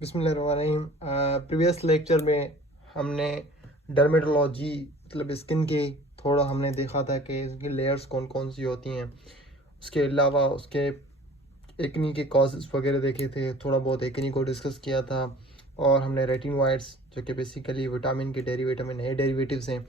बिस्मिल्लाहिर्रहमानिर्रहीम। Previous lecture में हमने डर्मेटोलॉजी मतलब स्किन के थोड़ा हमने देखा था कि इसकी लेयर्स कौन कौन सी होती हैं। उसके अलावा उसके एक्नी के कॉजेज़ वगैरह देखे थे, थोड़ा बहुत एक्नी को डिस्कस किया था। और हमने रेटिनोइड्स जो कि बेसिकली विटामिन के विटामिन ए डेरिवेटिव्स हैं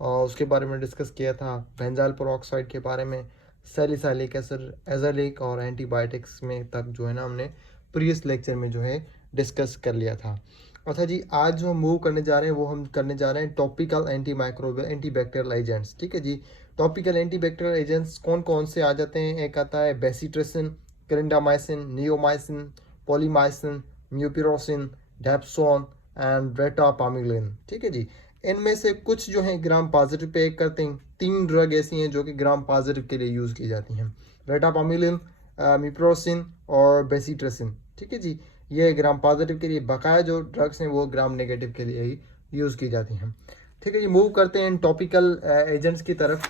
और उसके बारे में डिस्कस किया था। बेंजाइल पेरोक्साइड के बारे में, सैलिसाइलिक एसिड, एजालिक और एंटीबायोटिक्स में तक जो है ना हमने प्रीवियस लेक्चर में जो है डिस्कस कर लिया था। अच्छा जी, आज जो हम मूव करने जा रहे हैं वो हम करने जा रहे हैं topical anti microbial antibacterial agents. ठीक है जी, टॉपिकल एंटीबैक्टीरियल एजेंट्स कौन कौन से आ जाते हैं। एक आता है bacitracin, clindamycin, neomycin, polymyxin, mupirocin, dapsone and retapamulin. ठीक है जी, इनमें से कुछ जो है ग्राम पॉजिटिव पे एक्ट करते हैं। 3 ड्रग ऐसी हैं जो कि ग्राम पॉजिटिव के लिए यूज़ की जाती हैं, रेटापामिलिन, म्यूपिरोसिन और बेसिट्रिसिन। ठीक है जी, ये ग्राम पॉजिटिव के लिए, बकाया जो ड्रग्स हैं वो ग्राम नेगेटिव के लिए ही यूज़ की जाती हैं। ठीक है जी, मूव करते हैं इन टॉपिकल एजेंट्स की तरफ।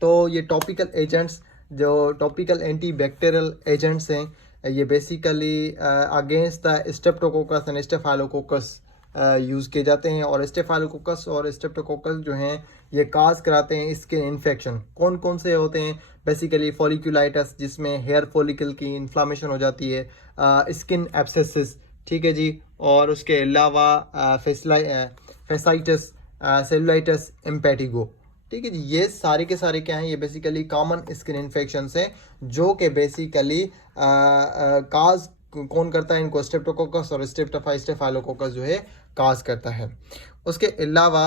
तो ये टॉपिकल एजेंट्स जो टॉपिकल एंटी बैक्टीरियल एजेंट्स हैं, ये basically against the Streptococcus and staphylococcus use किए जाते हैं। और स्टेफाइलोकोकस और स्ट्रेप्टोकोकस जो हैं ये काज कराते हैं स्किन इन्फेक्शन। कौन कौन से होते हैं? बेसिकली फॉलिकुलाइटिस, जिसमें हेयर फॉलिकल की इन्फ्लामेशन हो जाती है, स्किन एब्सेसिस। ठीक है जी, और उसके अलावा फेसाइटिस, सेलुलाइटिस, इम्पेटिगो। ठीक है जी, ये सारे के सारे क्या हैं? ये बेसिकली कॉमन स्किन इन्फेक्शन हैं जो कि बेसिकली काज कौन करता है इनको? स्ट्रेप्टोकोकस और स्टेफाइलोकोकस जो है काज करता है। उसके अलावा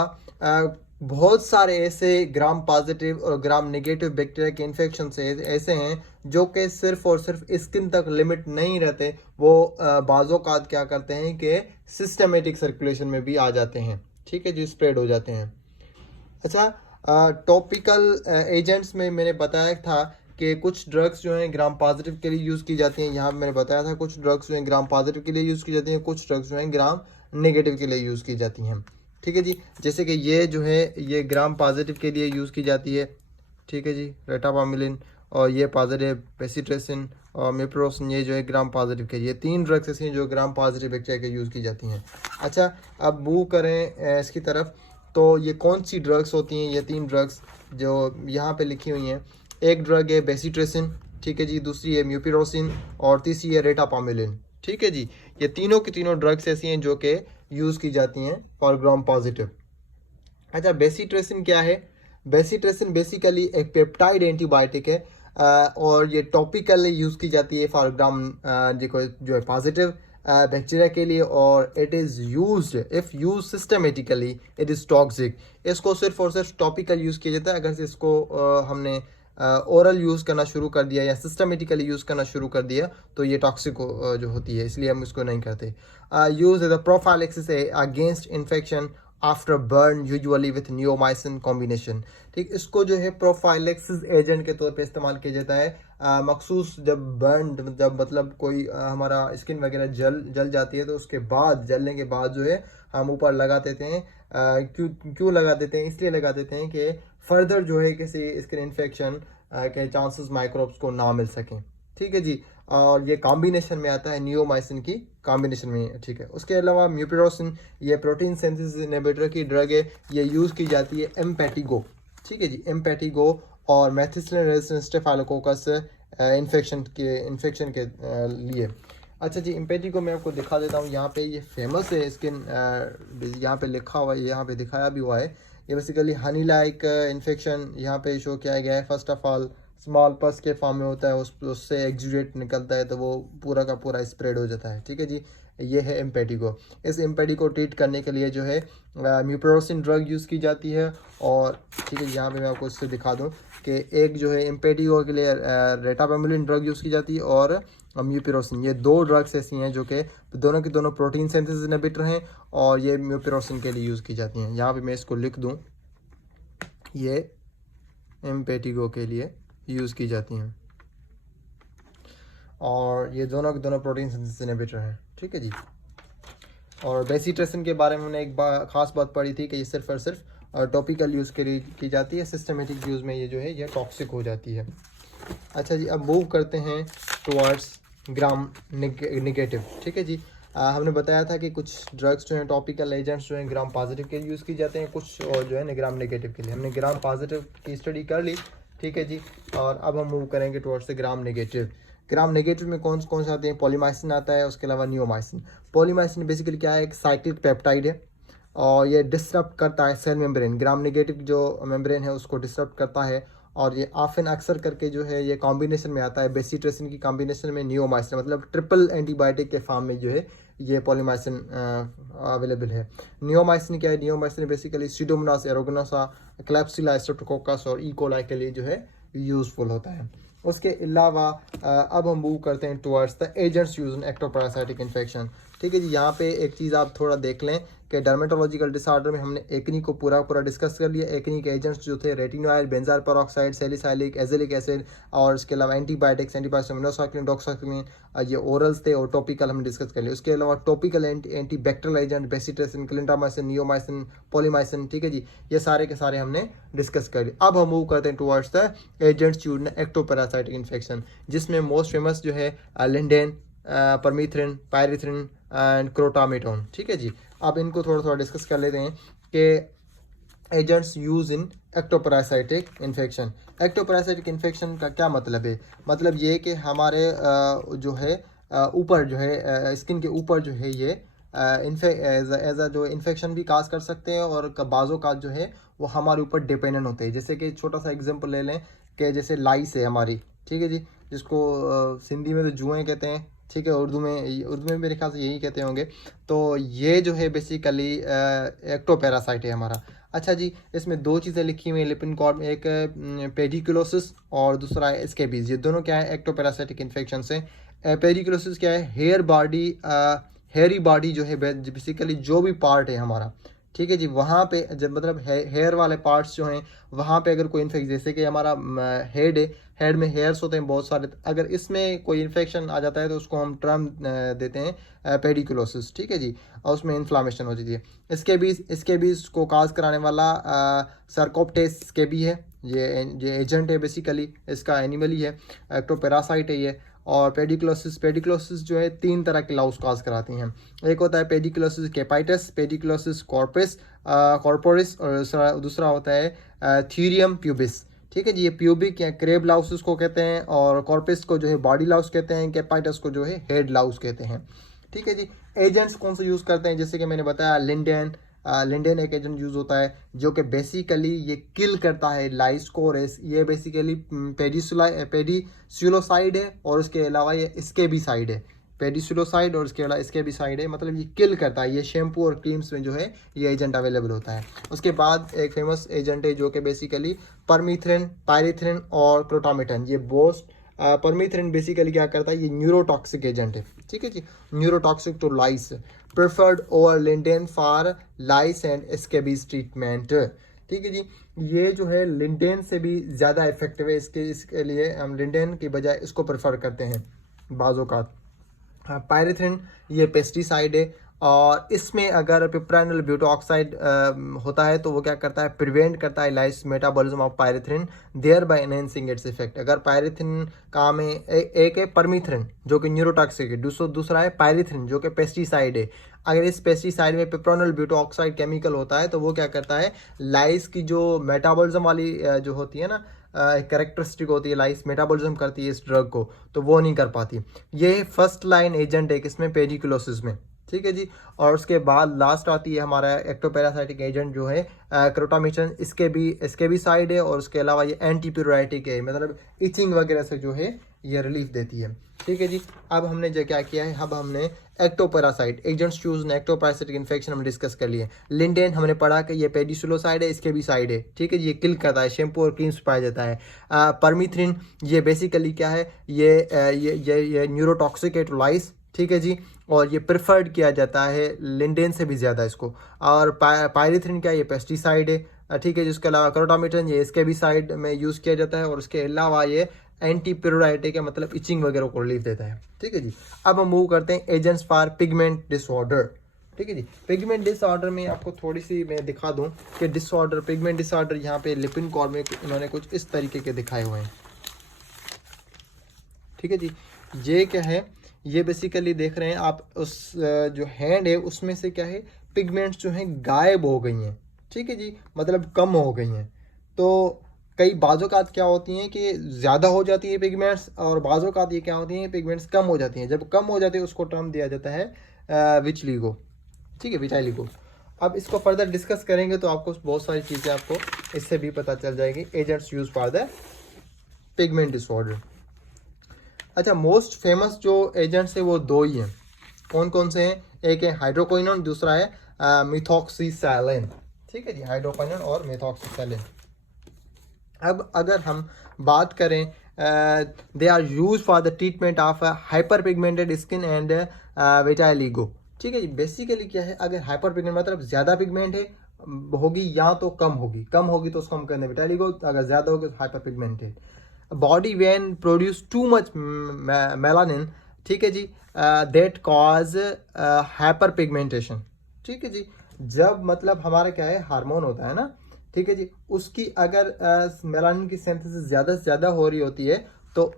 बहुत सारे ऐसे ग्राम पॉजिटिव और ग्राम नेगेटिव बैक्टीरिया के इन्फेक्शन ऐसे हैं जो कि सिर्फ और सिर्फ स्किन तक लिमिट नहीं रहते, वो बाज़ोकात क्या करते हैं कि सिस्टमेटिक सर्कुलेशन में भी आ जाते हैं। ठीक है जी, स्प्रेड हो जाते हैं। अच्छा, टॉपिकल एजेंट्स में मैंने बताया था कि कुछ ड्रग्स जो हैं ग्राम पॉजिटिव के लिए यूज़ की जाती हैं। यहाँ मैंने बताया था कुछ ड्रग्स जो हैं ग्राम पॉजिटिव के लिए यूज़ की जाती हैं, कुछ ड्रग्स जो हैं ग्राम नेगेटिव के लिए यूज़ की जाती हैं। ठीक है जी, जैसे कि ये जो है ये ग्राम पॉजिटिव के लिए यूज़ की जाती है। ठीक है जी, रेटापामिलिन, और ये पॉजिटिव बेसिट्रिसिन और मेप्रोसिन, ये जो है ग्राम पॉजिटिव के। ये 3 ड्रग्स ऐसी हैं जो ग्राम पॉजिटिव बैक्टीरिया के यूज़ की जाती हैं। अच्छा, अब मूव करें इसकी तरफ। तो ये कौन सी ड्रग्स होती हैं? ये 3 ड्रग्स जो यहाँ पे लिखी हुई हैं। एक ड्रग है बेसिट्रिसिन, ठीक है जी, दूसरी है म्यूपिरोसिन और तीसरी है रेटापामिलिन। ठीक है जी, ये तीनों की तीनों ड्रग्स ऐसी हैं जो कि यूज़ की जाती हैं फॉर ग्राम पॉजिटिव। अच्छा, बेसिट्रिसिन क्या है? बेसिट्रिसिन बेसिकली एक पेप्टाइड एंटीबायोटिक है और ये टॉपिकली यूज़ की जाती है फॉर ग्राम जो है पॉजिटिव बैक्टीरिया के लिए। और it is used if use systematically it is toxic. इसको सिर्फ और सिर्फ टॉपिकल यूज़ किया जाता है। अगर से इसको हमने ओरल यूज़ करना शुरू कर दिया या सिस्टमेटिकली यूज़ करना शुरू कर दिया तो ये टॉक्सिक जो होती है, इसलिए हम इसको नहीं करते। Use as a prophylaxis against infection after burn, usually with neomycin combination. ठीक, इसको जो है प्रोफाइलेक्सिस एजेंट के तौर पे इस्तेमाल किया जाता है मखसूस जब बर्न, जब मतलब कोई हमारा स्किन वगैरह जल जाती है तो उसके बाद, जलने के बाद जो है हम ऊपर लगा देते हैं। क्यों लगा देते हैं? इसलिए लगा देते हैं कि फर्दर जो है किसी स्किन इन्फेक्शन के चांसेस माइक्रोब्स को ना मिल सकें। ठीक है जी, और ये कॉम्बिनेशन में आता है, नियोमाइसिन की कॉम्बिनेशन में। ठीक है, उसके अलावा म्यूपिरोसिन, ये प्रोटीन सिंथेसिस इनहिबिटर की ड्रग है, ये यूज़ की जाती है एम्पेटिगो। ठीक है जी, एम्पेटिगो और मेथिसिलिन रेजिस्टेंट स्टेफाइलोकोकस इन्फेक्शन के लिए। अच्छा जी, एम्पेटिगो मैं आपको दिखा देता हूँ। यहाँ पे ये फेमस है स्किन, यहाँ पे लिखा हुआ है, यहाँ पे दिखाया भी हुआ है। ये बेसिकली हनी लाइक इन्फेक्शन यहाँ पे शो किया गया है। फर्स्ट ऑफ ऑल स्मॉल पस के फॉर्म में होता है, उससे एक्सुडेट निकलता है तो वो पूरा का पूरा स्प्रेड हो जाता है। ठीक है जी, ये है एम्पेटिगो। इस एम्पेटिगो ट्रीट करने के लिए जो है म्यूपिरोसिन ड्रग यूज़ की जाती है। और ठीक है, यहाँ पे मैं आपको इससे दिखा दूँ कि एक जो है एम्पेटिगो के लिए रेटापेमिलिन ड्रग यूज़ की जाती है और म्यूपिरोसिन, ये 2 ड्रग्स ऐसी हैं जो कि दोनों की दोनों प्रोटीन सिंथेसिस इनहिबिटर हैं और ये म्यूपिरोसिन के लिए यूज़ की जाती हैं। यहाँ पे मैं इसको लिख दूँ, ये एम्पेटिगो के लिए यूज़ की जाती हैं और ये दोनों के दोनों प्रोटीन सिंथेसिस इनहिबिटर हैं। ठीक है जी, और बेसिट्रिसिन के बारे में हमने एक खास बात पढ़ी थी कि ये सिर्फ और सिर्फ टॉपिकल यूज़ के लिए की जाती है, सिस्टमेटिक यूज़ में ये जो है ये टॉक्सिक हो जाती है। अच्छा जी, अब मूव करते हैं टुवर्ड्स ग्राम नेगेटिव। ठीक है जी, हमने बताया था कि कुछ ड्रग्स जो हैं टॉपिकल एजेंट्स जो हैं ग्राम पॉजिटिव के लिए यूज़ की जाते हैं, कुछ और जो है ग्राम नेगेटिव के लिए। हमने ग्राम पॉजिटिव की स्टडी कर ली, ठीक है जी। और अब हम मूव करेंगे towards the gram negative. Gram negative में कौन कौन से आते हैं? पॉलीमाइसिन आता है, उसके अलावा नियोमाइसिन। पॉलीमाइसिन बेसिकली क्या है? एक साइक्लिक पेप्टाइड है और ये डिस्टर्ब करता है सेल मेम्ब्रेन। ग्राम नेगेटिव जो मेम्ब्रेन है उसको डिस्टर्ब करता है और ये ऑफन अक्सर करके जो है ये कॉम्बिनेशन में आता है बेसिट्रेसिन की कॉम्बिनेशन में नियोमाइसिन, मतलब ट्रिपल एंटीबायोटिक के फॉर्म में जो है ये पॉलीमाइसिन अवेलेबल है। नियोमाइसिन क्या है? नियोमाइसिन बेसिकली सीडोमोनास एरोगेनोसा, क्लैप्सिला, स्ट्रेप्टोकोकस और ई कोलाई के लिए जो है यूजफुल होता है। उसके अलावा अब हम मूव करते हैं towards the agents use in ectoparasitic infection. ठीक है जी। यहाँ पे एक चीज़ आप थोड़ा देख लें कि डर्मेटोलॉजिकल डिसऑर्डर में हमने एक्नी को पूरा डिस्कस कर लिया। एक्नी के एजेंट्स जो थे retinoid, benzyl peroxide, salicylic azelaic acid और इसके अलावा एंटीबायोटिक्स, मिनोसाइक्लिन, डॉक्साइक्लिन, ये ओरल्स थे और टॉपिकल हमने डिस्कस कर लिया। उसके अलावा topical anti bacterial agent bacitracin, clindamycin, neomycin, polymyxin, ठीक है जी, ये सारे के सारे हमने डिस्कस कर लिए। अब हम मूव करते हैं towards the agents used in ectoparasitic infection, जिसमें मोस्ट फेमस जो है लिंडेन, परमीथ्रिन, पायरिथ्रिन एंड क्रोटामेटोन। ठीक है जी। अब इनको थोड़ा डिस्कस कर लेते हैं कि agents use in ectoparasitic infection. Ectoparasitic infection का क्या मतलब है? मतलब ये कि हमारे जो है ऊपर जो है स्किन के ऊपर जो है ये एज अ जो इन्फेक्शन भी काज कर सकते हैं और बाज़ों का जो है वो हमारे ऊपर डिपेंडेंट होते हैं। जैसे कि छोटा सा एग्जांपल ले लें कि जैसे लाइस है हमारी, ठीक है जी, जिसको सिंधी में तो जुएँ कहते हैं, ठीक है, उर्दू में मेरे ख्याल से यही कहते होंगे। तो ये जो है बेसिकली एक्टोपैरासाइट है हमारा। अच्छा जी, इसमें दो चीज़ें लिखी हुई हैं लिपिन कॉर्ड में, एक पेडिकुलोसिस और दूसरा है स्केबीज। ये दोनों क्या है? एक्टोपैरासाइटिक इन्फेक्शन से। पेडिकुलोसिस क्या है? हेयरी बॉडी जो है बेसिकली जो भी पार्ट है हमारा, ठीक है जी, वहाँ पे जब मतलब हेयर वाले पार्ट्स जो हैं वहाँ पे अगर कोई इन्फेक्शन, जैसे कि हमारा हेड है, हेड में हेयर्स होते हैं बहुत सारे, अगर इसमें कोई इन्फेक्शन आ जाता है तो उसको हम टर्म देते हैं पेडिकुलोसिस, ठीक है जी, और उसमें इन्फ्लामेशन होती है। इसके भी इसको काज कराने वाला सरकोप्टेस के भी है, ये एजेंट है बेसिकली, इसका एनिमल ही है, एक्टोपैरासाइट है ये। और पेडिकुलोसिस जो है 3 तरह के लाउस काज कराती हैं। एक होता है पेडिकुलोसिस कैपाइटस, पेडिकुलोसिस कॉर्पोरिस और दूसरा होता है थीरियम प्यूबिस। ठीक है जी। ये प्यूबिक या क्रेब लाउस उसको कहते हैं और कॉर्पिस को जो है बॉडी लाउस कहते हैं, कैपाइटस को जो है हेड लाउस कहते हैं। ठीक है जी। एजेंट्स कौन से यूज़ करते हैं? जैसे कि मैंने बताया लिंडेन एक एजेंट यूज़ होता है जो कि बेसिकली ये किल करता है लाइस को। ये बेसिकली पेडिसुलोसाइड है और उसके अलावा ये स्केबिसाइड है। पेडिसुलोसाइड और इसके अलावा स्केबिसाइड है, मतलब ये किल करता है। ये शैम्पू और क्रीम्स में जो है ये एजेंट अवेलेबल होता है। उसके बाद एक फेमस एजेंट है जो कि बेसिकली परमीथ्रिन, पायरिथ्रिन और क्रोटामेटन। ये बोस्ट परमीथ्रिन बेसिकली क्या करता है? ये न्यूरोटॉक्सिक एजेंट है, ठीक है जी, neurotoxic to lice, preferred over lindane for lice and scabies treatment. ठीक है जी। ये जो है लिंडेन से भी ज़्यादा इफेक्टिव है, इसके लिए हम लिंडेन की बजाय इसको प्रेफर करते हैं बाज़ों का। पायरिथ्रिन ये पेस्टिसाइड है और इसमें अगर पिप्राइनल ब्यूटाऑक्साइड होता है तो वो क्या करता है? प्रिवेंट करता है lice metabolism of pyrethrin, thereby enhancing its effect. अगर पायरिथ्रिन काम है, एक है परमीथ्रिन जो कि न्यूरोटॉक्सिक है, दूसरा है पायरिथ्रिन जो कि पेस्टिसाइड है। अगर इस पेस्टिसाइड में पिप्राइनल ब्यूटाऑक्साइड केमिकल होता है तो वो क्या करता है? लाइस की जो मेटाबॉलिज्म वाली जो होती है ना कैरेक्टरिस्टिक होती है, लाइस मेटाबॉलिज्म करती है इस ड्रग को, तो वो नहीं कर पाती। ये फर्स्ट लाइन एजेंट है किसमें? पेडिकुलोसिस में, ठीक है जी। और उसके बाद लास्ट आती है हमारा एक्टोपैरासाइटिक एजेंट जो है क्रोटामेटन। इसके भी साइड है और उसके अलावा ये एंटीप्यूराइटिक है, मतलब इचिंग वगैरह से जो है ये रिलीफ देती है। ठीक है जी। अब हमने जो क्या किया है, अब हमने ectoparasite agents use in ectoparasitic infection हम डिस्कस कर लिए। लिंडेन हमने पढ़ा कि ये पेडिसुलोसाइड है, इसके भी साइड है, ठीक है जी, ये किल करता है, शैम्पू और क्रीम्स पाया जाता है। परमीथ्रिन ये बेसिकली क्या है? ये न्यूरोटॉक्सिक है टू लाइस, ठीक है जी, और ये प्रेफर्ड किया जाता है लिंडेन से भी ज़्यादा इसको। और पायरिथ्रिन क्या? ये पेस्टिसाइड है, ठीक है। जिसके अलावा क्रोटामेटन ये इसके भी साइड में यूज़ किया जाता है और उसके अलावा ये एंटी प्यूराइटिक है, मतलब इचिंग वगैरह को रिलीफ देता है। ठीक है जी। अब हम मूव करते हैं एजेंट्स फॉर पिगमेंट डिसऑर्डर। ठीक है जी। पिगमेंट डिसऑर्डर में आपको थोड़ी सी मैं दिखा दूं कि पिगमेंट डिसऑर्डर यहाँ पे लिपिन कॉर्ड में इन्होंने कुछ इस तरीके के दिखाए हुए हैं। ठीक है जी। ये क्या है? ये बेसिकली देख रहे हैं आप उस जो हैंड है उसमें से क्या है, पिगमेंट्स जो हैं गायब हो गई हैं, ठीक है जी, मतलब कम हो गई हैं। तो कई बाज़ोकात क्या होती हैं कि ज़्यादा हो जाती है पिगमेंट्स, और बाज़ोकात ये क्या होती हैं, पिगमेंट्स कम हो जाती हैं। जब कम हो जाती है उसको टर्म दिया जाता है विचलिगो, ठीक है, विटाइलिगो। अब इसको फर्दर डिस्कस करेंगे तो आपको बहुत सारी चीज़ें आपको इससे भी पता चल जाएगी। Agents use for the pigment disorder. अच्छा, मोस्ट फेमस जो एजेंट्स है वो दो ही हैं। कौन कौन से हैं? एक है हाइड्रोक्विनोन, दूसरा है मिथॉक्सीसैलिन, ठीक है जी, हाइड्रोक्विनोन और मिथॉक्सीसैलिन। अब अगर हम बात करें, they are use for the treatment of hyper pigmented skin and vitiligo, ठीक है जी। बेसिकली क्या है, अगर हाइपर पिगमेंट मतलब ज़्यादा पिगमेंट है होगी या तो कम होगी, कम होगी तो उसको हम कहते हैं विटाइलिगो, अगर ज़्यादा होगी तो hyper pigmented. Body when produce too much melanin, ठीक है जी, दैट कॉज हाइपर पिगमेंटेशन, ठीक है जी। जब मतलब हमारा क्या है, हार्मोन होता है ना, ठीक है जी, उसकी अगर मेलानिन की सिंथेसिस ज़्यादा से ज़्यादा हो रही होती है तो,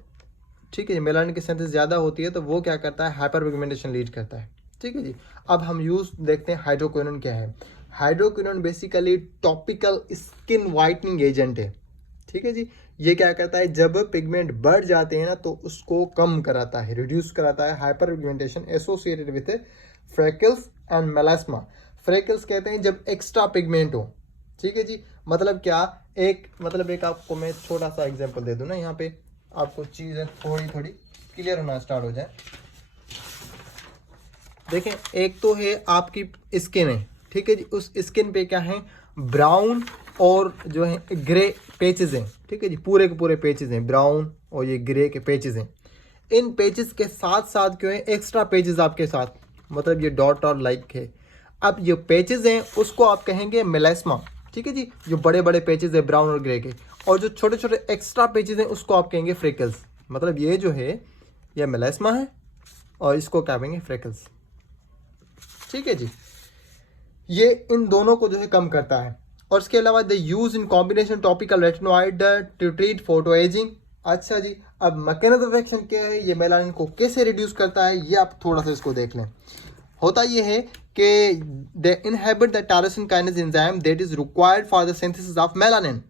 ठीक है जी, मेलानिन की सिंथेसिस ज़्यादा होती है तो वो क्या करता है, हाइपर पिगमेंटेशन लीड करता है, ठीक है जी। अब हम यूज़ देखते हैं हाइड्रोक्विनोन क्या है। Hydroquinone basically topical skin whitening agent है, ठीक है जी। ये क्या करता है, जब पिगमेंट बढ़ जाते हैं ना तो उसको कम कराता है, रिड्यूस कराता है। Hyper pigmentation associated with freckles and melasma. Freckles कहते हैं जब एक्स्ट्रा पिगमेंट हो, ठीक है जी। मतलब क्या, एक आपको मैं छोटा सा एग्जांपल दे दूं ना, यहाँ पे आपको चीज़ें थोड़ी थोड़ी क्लियर होना स्टार्ट हो जाए। देखें, एक तो है आपकी स्किन है, ठीक है जी, उस स्किन पे क्या है, ब्राउन और जो है ग्रे पेचेस हैं, ठीक है जी, पूरे के पूरे पेचेस हैं, ब्राउन और ये ग्रे के पेचेस हैं। इन पेचेस के साथ साथ क्यों है एक्स्ट्रा पेचेस आपके साथ, मतलब ये डॉट और लाइक है। अब ये पेचेस हैं उसको आप कहेंगे मेलास्मा, ठीक है जी, जो बड़े बड़े पेचेस है ब्राउन और ग्रे के, और जो छोटे छोटे एक्स्ट्रा पेचेस हैं उसको आप कहेंगे फ्रेकल्स। मतलब ये जो है ये मेलास्मा है और इसको क्या कहेंगे, फ्रेकल्स, ठीक है जी। ये इन दोनों को जो है कम करता है। और इसके अलावा the use in combination topical retinoid to treat photo aging. अच्छा जी, अब मैकेनिज्म ऑफ एक्शन क्या है, ये मेलानिन को कैसे रिड्यूस करता है, ये आप थोड़ा सा इसको देख लें। होता ये है कि they inhibit the tyrosine kinase enzyme that is required for the synthesis of melanin.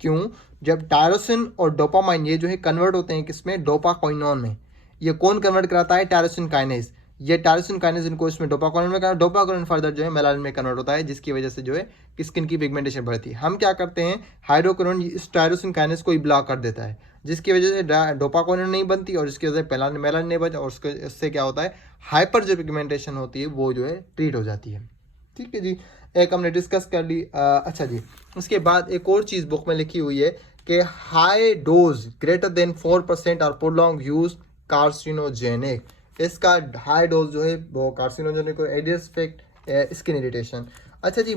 क्यों? जब टायरोसिन और डोपामाइन ये जो है कन्वर्ट होते हैं किसमें, डोपाकोइनोन में। ये कौन कन्वर्ट कराता है, टायरोसिन काइनेज। ये टायरोसिन काइनेज इनको इसमें डोपाकोइनोन में, डोपाकोइनोन फर्दर जो है मेलानिन में कन्वर्ट होता है, जिसकी वजह से जो है स्किन की पिगमेंटेशन बढ़ती है। हम क्या करते हैं, हाइड्रोक्विनोन इस टायरोसिन काइनेज को ही ब्लॉक कर देता है, जिसकी वजह से डोपाकोइनोन नहीं बनती और जिसकी वजह से मेलानिन नहीं बनता, और इससे क्या होता है, हाइपर जो पिगमेंटेशन होती है वो जो है ट्रीट हो जाती है, ठीक है जी। एक हमने डिस्कस कर ली। अच्छा जी, उसके बाद एक और चीज़ बुक में लिखी हुई है कि हाई डोज ग्रेटर देन 4% और प्रोलॉन्ग यूज कार्सिनोजेनिक। इसका हाई डोज जो है वो कार्सिनोजेनिक, एडियस इफेक्ट, स्किन इरिटेशन। अच्छा जी,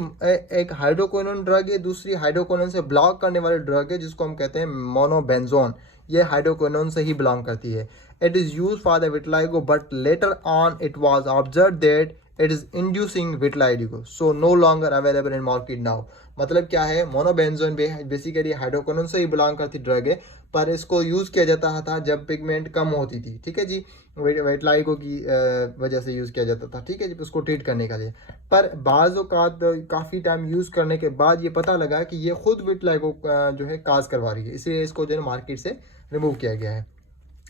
एक हाइड्रोक्विनोन ड्रग है, दूसरी हाइड्रोक्विनोन से ब्लॉक करने वाली ड्रग है जिसको हम कहते हैं मोनोबेंजोन। ये हाइड्रोक्विनोन से ही बिलोंग करती है। It is use for the vitiligo but later on it was observe that it is inducing vitiligo, so no longer available in market now. मतलब क्या है, मोनोबेंजोन बेसिकली हाइड्रोक्विनोन से ही बिलोंग करती ड्रग है, पर इसको यूज किया जाता था जब पिगमेंट कम होती थी, ठीक है जी, विटलाइगो की वजह से यूज किया जाता था, ठीक है जी, उसको ट्रीट करने के लिए। पर बाज़ औक़ात काफ़ी टाइम यूज करने के बाद ये पता लगा कि ये खुद विटलाइगो जो है काज करवा रही है, इसलिए इसको जो है मार्केट से रिमूव किया गया है।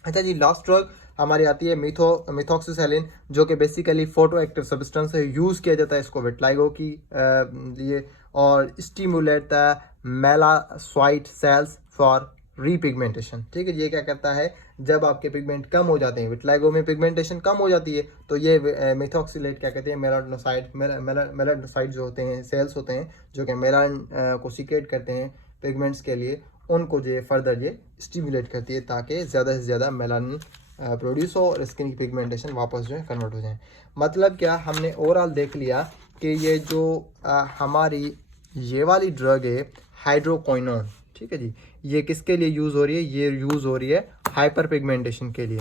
अच्छा जी, लास्ट ड्रग हमारी आती है मिथॉक्सिसैलिन, जो कि बेसिकली फोटो एक्टिव सब्सटेंस है, यूज़ किया जाता है इसको विटलाइगो की लिए, और स्टिमुलेट द मेलासॉइट सेल्स फॉर रीपिगमेंटेशन, ठीक है। ये क्या करता है, जब आपके पिगमेंट कम हो जाते हैं, विटलाइगो में पिगमेंटेशन कम हो जाती है, तो ये मिथॉक्सिलेट क्या कहते हैं, मेलानोसाइट जो होते हैं, सेल्स होते हैं जो कि मेलान को सीक्रेट करते हैं पिगमेंट्स के लिए, उनको जो है फर्दर ये स्टिमुलेट करती है ताकि ज़्यादा से ज़्यादा मेलानिन प्रोड्यूस हो और स्किन की पिगमेंटेशन वापस जो है कन्वर्ट हो जाए। मतलब क्या, हमने ओवरऑल देख लिया कि ये जो हमारी ये वाली ड्रग है हाइड्रोक्विनोन, ठीक है जी, ये किसके लिए यूज़ हो रही है, ये यूज़ हो रही है हाइपर पिगमेंटेशन के लिए,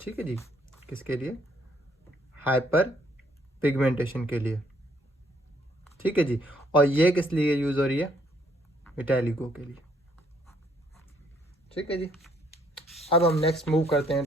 ठीक है जी, किसके लिए, हाइपर पिगमेंटेशन के लिए, ठीक है जी। और ये किस लिए यूज़ हो रही है, विटाइलिगो के लिए, ठीक है जी। अब हम नेक्स्ट मूव करते हैं